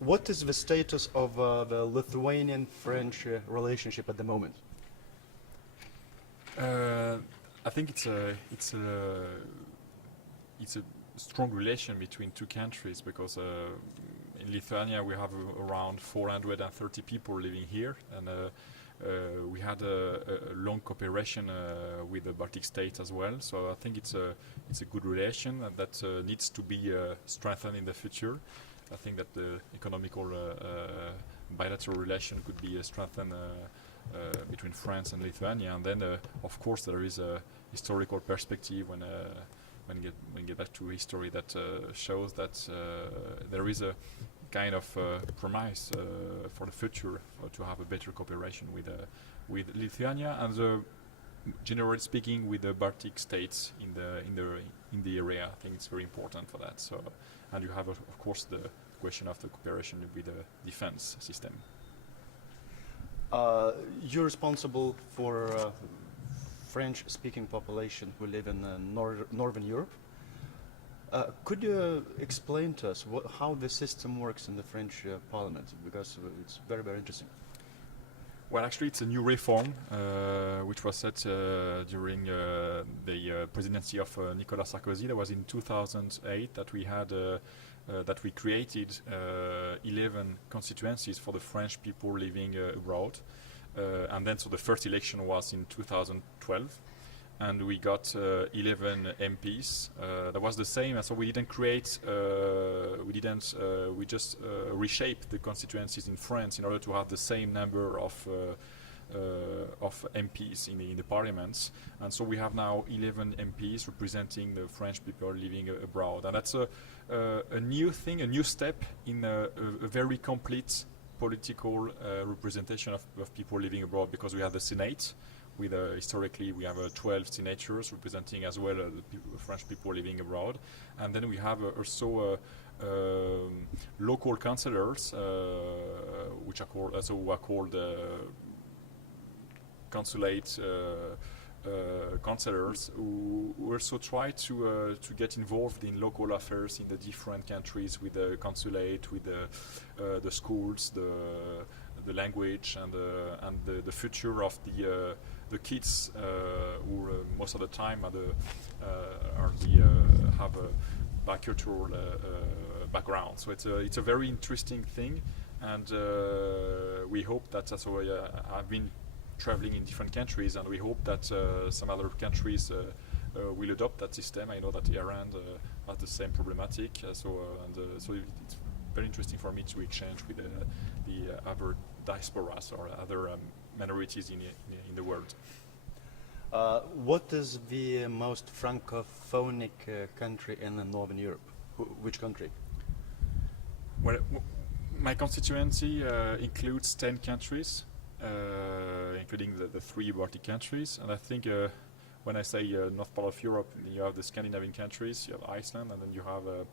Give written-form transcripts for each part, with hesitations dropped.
What is the status of the Lithuanian-French relationship at the moment? I think it's a strong relation between two countries because in Lithuania we have around 430 people living here, and we had a long cooperation with the Baltic states as well. So I think it's a good relation that needs to be strengthened in the future. I think that the economical bilateral relation could be strengthened between France and Lithuania, and then of course there is a historical perspective when we get back to history that shows that there is a kind of promise for the future to have a better cooperation with Lithuania and generally speaking with the Baltic states in the area. I think it's very important for that. So, and you have of course the question of the cooperation with the defense system. You're responsible for French-speaking population who live in Northern Europe. Could you explain to us how the system works in the French Parliament? Because it's very, very interesting. Well, actually, it's a new reform which was set during the presidency of Nicolas Sarkozy. That was in 2008 that we had that we created 11 constituencies for the French people living abroad, and then so the first election was in 2012. And we got 11 MPs. That was the same, and so we didn't create, we just reshaped the constituencies in France in order to have the same number of MPs in the parliaments. And so we have now 11 MPs representing the French people living abroad. And that's a new thing, a new step in a very complete political representation of people living abroad, because we have the Senate. With historically, we have 12 senators representing as well the French people living abroad, and then we have also local councillors, which are called consulate councillors, who also try to get involved in local affairs in the different countries, with the consulate, with the schools, the language, and the future of the kids who most of the time have a bicultural background. So it's a very interesting thing, and we hope that. So I've been traveling in different countries, and we hope that some other countries will adopt that system. I know that Iran has the same problematic, so it's very interesting for me to exchange with the other diasporas or other minorities in the world. What is the most francophonic country in Northern Europe? Which country? Well, my constituency includes 10 countries, including the 3 Baltic countries. And I think when I say north part of Europe, you have the Scandinavian countries, you have Iceland, and then you have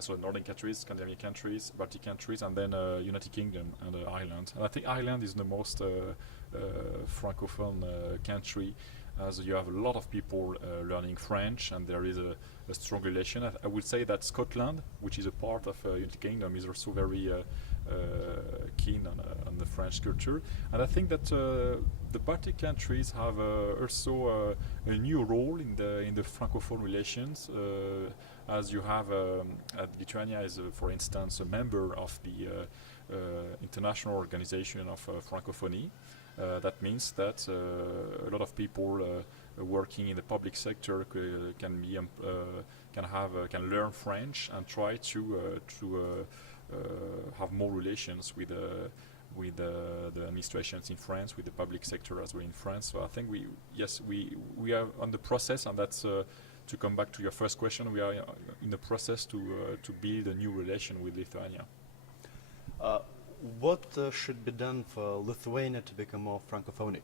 so northern countries, Scandinavian countries, Baltic countries, and then United Kingdom and Ireland. And I think Ireland is the most francophone country, as you have a lot of people learning French, and there is a strong relation. I would say that Scotland, which is a part of United Kingdom, is also very keen on the French culture. And I think that the Baltic countries have also a new role in the francophone relations, as you have Lithuania is, for instance, a member of the International Organization of Francophonie. That means that a lot of people working in the public sector can learn French and try to have more relations with the administrations in France, with the public sector as well in France. So I think we are on the process, and that's to come back to your first question. We are in the process to build a new relation with Lithuania. What should be done for Lithuania to become more francophonic?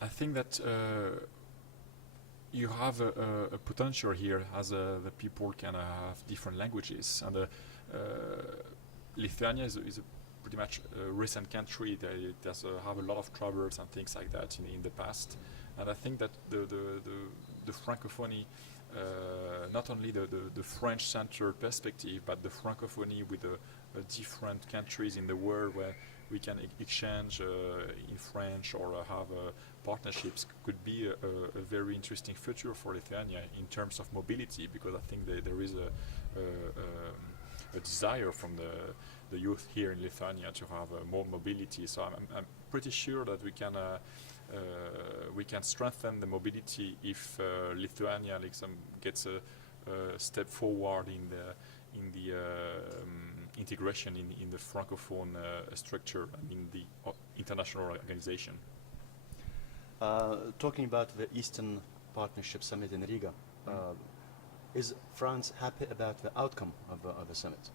I think that you have a potential here, as the people can have different languages, and Lithuania is a pretty much a recent country. It does have a lot of troubles and things like that in the past, and I think that the francophonie not only the French-centered perspective, but the Francophonie with the different countries in the world where we can exchange in French or have partnerships could be a very interesting future for Lithuania in terms of mobility, because I think there is a desire from the youth here in Lithuania to have more mobility. So I'm pretty sure that we can strengthen the mobility if Lithuania gets a step forward in the integration in the francophone structure and in the international organization. Talking about the Eastern Partnership Summit in Riga, is France happy about the outcome of the summit?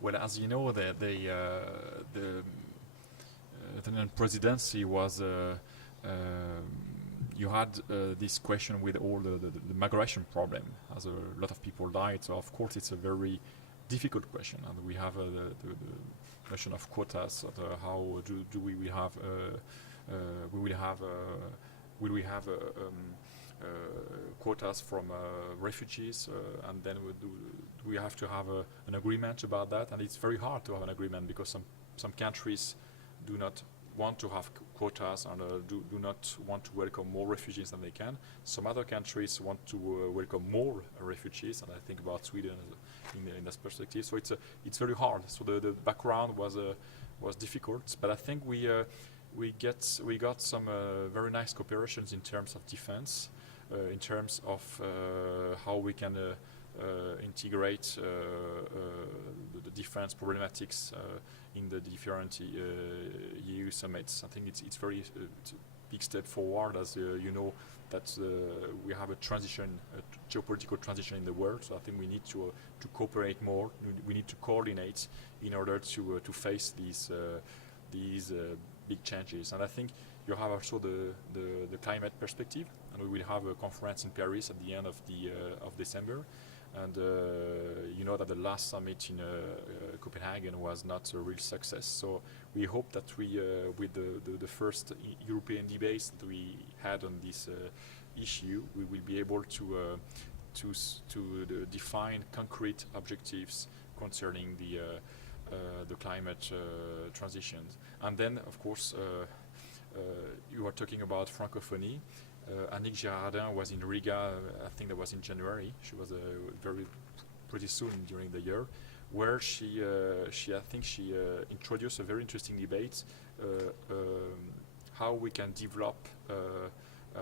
Well, as you know, the Italian presidency was you had this question with all the migration problem, as a lot of people died. So of course it's a very difficult question, and we have the question of quotas. How do we will have will we have quotas from refugees, and then we have to have an agreement about that, and it's very hard to have an agreement because some countries do not want to have quotas and do not want to welcome more refugees than they can. Some other countries want to welcome more refugees, and I think about Sweden in this perspective. So it's very hard. So the background was difficult, but I think we got some very nice cooperations in terms of defense, in terms of how we can integrate the defense problematics in the different EU summits. I think it's it's a big step forward, as you know that we have a geopolitical transition in the world. So I think we need to cooperate more. We need to coordinate in order to face these big changes. And I think you have also the climate perspective, and we will have a conference in Paris at the end of December. And you know that the last summit in Copenhagen was not a real success. So we hope that we, with the first European debates that we had on this issue, we will be able to define concrete objectives concerning the climate transitions. And then, of course, you are talking about Francophonie. Annick Girardin was in Riga, I think that was in January. She was pretty soon during the year, where she introduced a very interesting debate, how we can develop,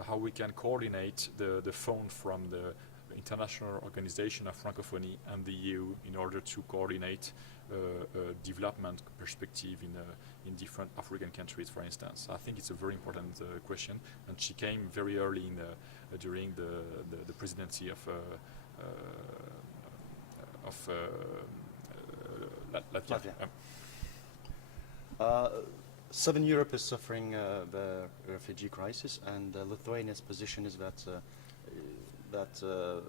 how we can coordinate the fund from the International Organization of Francophonie and the EU in order to coordinate development perspective in different African countries, for instance. I think it's a very important question, and she came very early during the presidency of Latvia. Southern Europe is suffering the refugee crisis, and Lithuania's position is that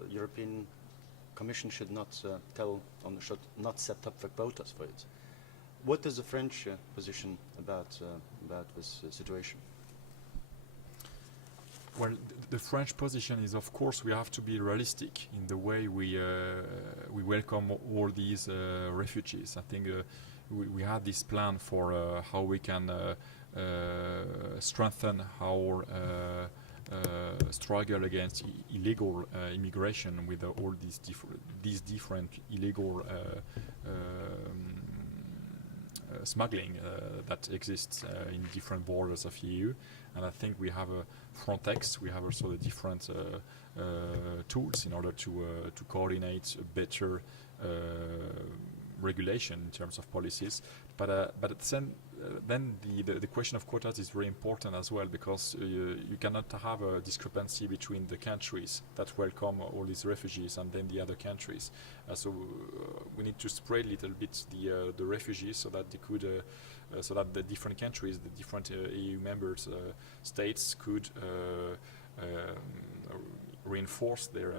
European Commission should not should not set up the quotas for it. What is the French position about this situation? Well, the French position is, of course, we have to be realistic in the way we welcome all these refugees. I think we had this plan for how we can strengthen our struggle against illegal immigration with all these different illegal smuggling that exists in different borders of EU. And I think we have a Frontex. We have also the different tools in order to coordinate a better regulation in terms of policies. But then the question of quotas is very important as well, because you cannot have a discrepancy between the countries that welcome all these refugees and then the other countries. So we need to spread a little bit the refugees so that they could, so that the different countries, the different EU members states could reinforce their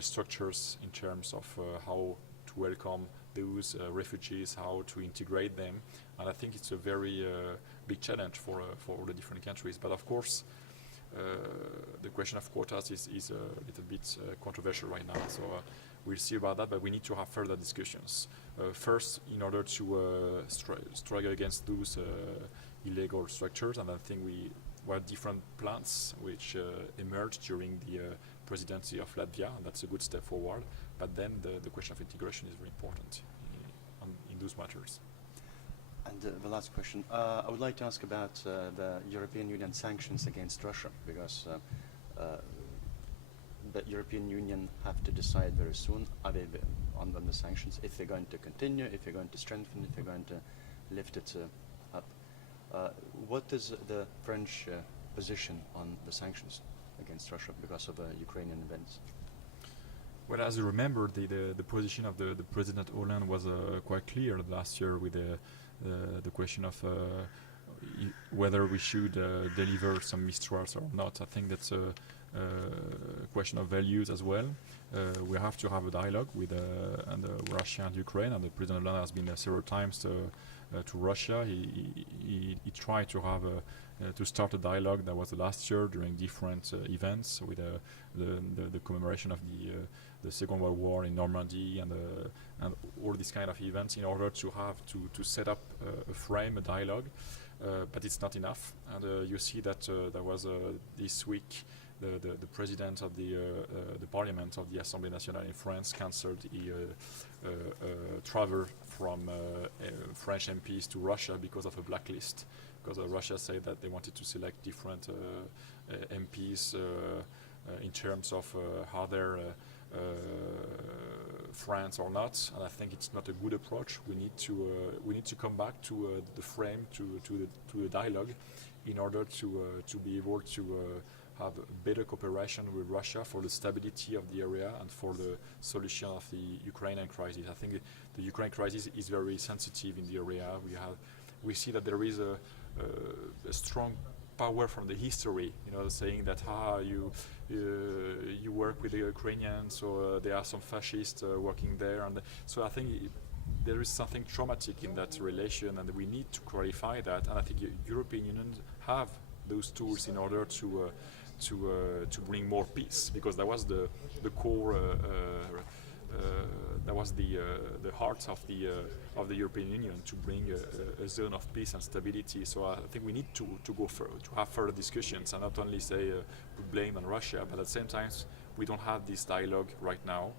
structures in terms of how to welcome those refugees, how to integrate them. And I think it's a very big challenge for all the different countries. But of course, the question of quotas is a little bit controversial right now. So we'll see about that, but we need to have further discussions. First, in order to struggle against those illegal structures, and I think we had different plans which emerged during the presidency of Latvia, and that's a good step forward. But then the question of integration is very important in those matters. And the last question, I would like to ask about the European Union sanctions against Russia, because the European Union have to decide very soon on the sanctions, if they're going to continue, if they're going to strengthen, if they're going to lift it up. What is the French position on the sanctions against Russia because of Ukrainian events? Well, as you remember, the position of the President Hollande was quite clear last year with the question of whether we should deliver some Mistrals or not. I think that's a question of values as well. We have to have a dialogue with Russia and Ukraine, and the President Hollande has been several times to Russia. He tried to have to start a dialogue that was last year during different events with the commemoration of the Second World War in Normandy and all these kind of events in order to have to set up a frame, a dialogue, but it's not enough. And you see that there was this week the president of the parliament of the Assemblée nationale in France cancelled travel from French MPs to Russia because of a blacklist, because Russia said that they wanted to select different MPs in terms of how they're France or not, and I think it's not a good approach. We need to come back to the frame, to the dialogue, in order to be able to have better cooperation with Russia for the stability of the area and for the solution of the Ukrainian crisis. I think the Ukraine crisis is very sensitive in the area. We see that there is a strong power from the history, saying that you work with the Ukrainians, so there are some fascists working there, and so I think there is something traumatic in that relation, and we need to clarify that. And I think European Union have those tools in order to bring more peace, because that was the core. That was the heart of the European Union, to bring a zone of peace and stability. So I think we need to go further, to have further discussions, and not only say put blame on Russia, but at the same time we don't have this dialogue right now.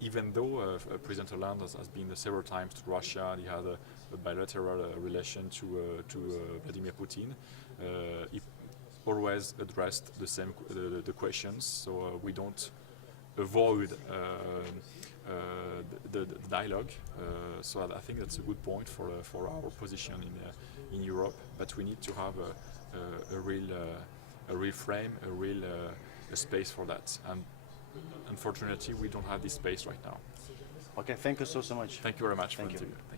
Even though President Hollande has been several times to Russia, he had a bilateral relation to Vladimir Putin. He always addressed the questions, so we don't avoid the dialogue. So I think that's a good point for our position in Europe. But we need to have a real frame, a real space for that. And unfortunately, we don't have this space right now. Okay, thank you so much. Thank you very much. Thank you. Thank you.